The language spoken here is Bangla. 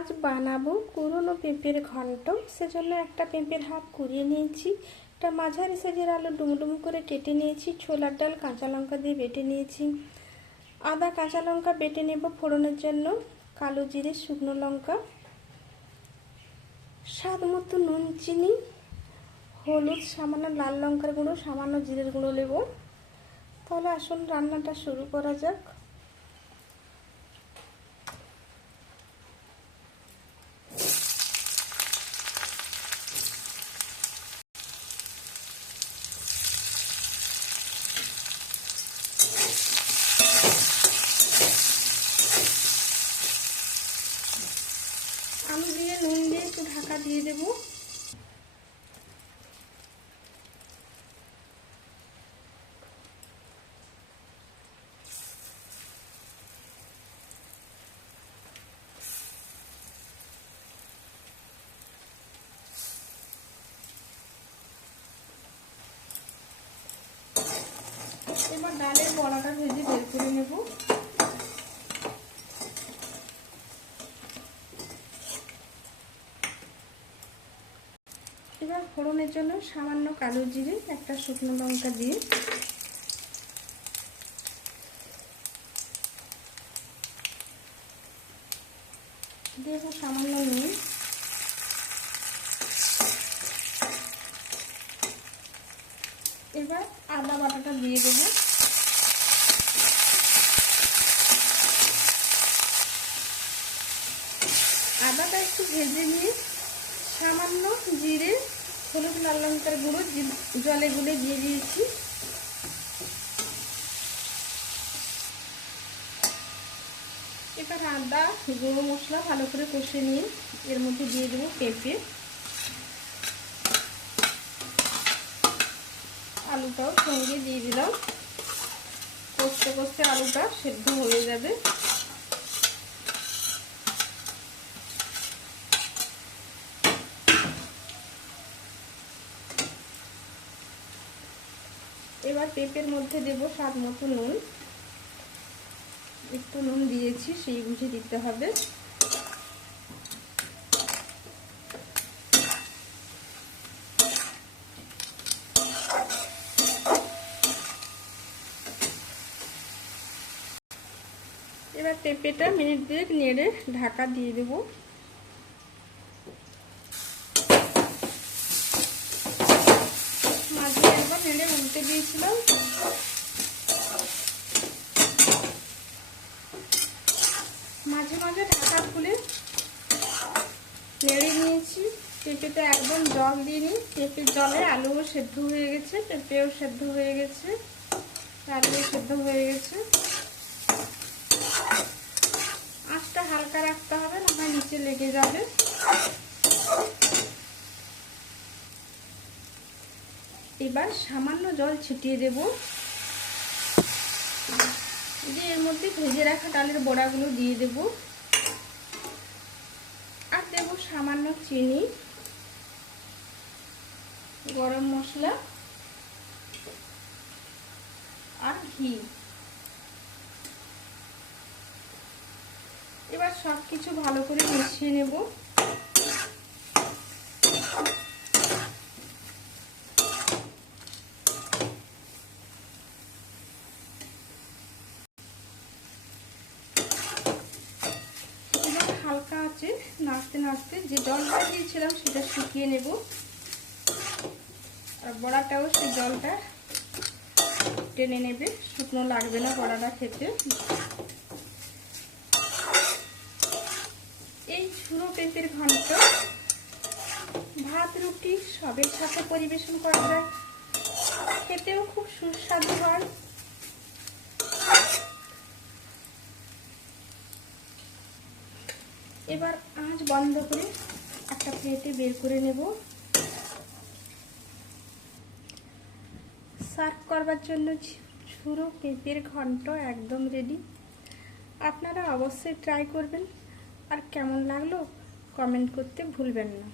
আজ বানাবো কুরনো পেঁপের ঘন্ট। সেজন্য একটা পেঁপের হাফ কুড়িয়ে নিয়েছি, একটা মাঝারি সাইজের আলু ডুমডুম করে কেটে নিয়েছি, ছোলার ডাল, কাঁচা লঙ্কা দিয়ে বেটে নিয়েছি। আদা, কাঁচা লঙ্কা বেটে নেব ফোড়নের জন্য, কালো জিরে, শুকনো লঙ্কা, স্বাদ মতো নুন, চিনি, হলুদ, সামান্য লাল লঙ্কার গুঁড়ো, সামান্য জিরের গুঁড়ো নেব। তাহলে আসুন রান্নাটা শুরু করা যাক। আমি দিয়ে, নুন দিয়ে একটু ঢাকা দিয়ে দেবো। এবার ডালের বড়াটা ভেজে বের করে নেব এবার ফোড়নের জন্য সামান্য কালো জিরে, একটা শুকনো লঙ্কা দিয়ে। দেবো সামান্য নুন। এবার আদা বাটাটা দিয়ে দেবো। আদাটা একটু ভেজে নিয়ে সামান্য জিরে হলুদ লাল লঙ্কার গুঁড়ো জলে গুলে দিয়ে দিয়েছি। এবার আদা, গুঁড়ো মশলা ভালো করে কষে নিয়ে এর মধ্যে দিয়ে দেবো পেঁপে। আলুটাও সঙ্গে দিয়ে দিলাম। কষতে কষতে আলুটা সেদ্ধ হয়ে যাবে। এবার পেঁপের মধ্যে দেব স্বাদ মতো নুন। একটু নুন দিয়েছি, সেই বুঝে দিতে হবে। এবার পেঁপেটা মিনিট দুয়েক নেড়ে ঢাকা দিয়ে দেবো মাঝে একবার দিয়েছিলাম। মাঝে মাঝে ঢাকা খুলে নেড়ে নিয়েছি। পেঁপেতে একদম জল দিইনি। পেঁপের জলে আলুও সেদ্ধ হয়ে গেছে। পেঁপেও সেদ্ধ হয়ে গেছে। আলুও সেদ্ধ হয়ে গেছে। আঁচটা হালকা রাখতে হবে না নিচে লেগে যাবে। এবার সামান্য জল ছিটিয়ে দেব। দিয়ে এর মধ্যে ভেজে রাখা ডালের বড়াগুলো দিয়ে দেব। আর দেব সামান্য চিনি, গরম মশলা আর ঘি। এবার সব কিছু ভালো করে মিশিয়ে নেব হালকা আছে নাড়তে নাড়তে যে জলটা দিয়েছিলাম সেটা শুকিয়ে নেব। আর বড়াটাও সেই জলটা টেনে নেবে। শুকনো লাগবে না বড়াটা খেতে। এই ঝুড়ো পেঁপের ঘন্ট ভাত, রুটি সবের সাথে পরিবেশন করা যায়। খেতেও খুব সুস্বাদু হয়। এবার আঁচ বন্ধ করে একটা প্লেটে বের করে নেব। সার্ভ করবার জন্য ছুরো পেঁপের ঘন্ট একদম রেডি আপনারা অবশ্যই ট্রাই করবেন। আর কেমন লাগল? কমেন্ট করতে ভুলবেন না।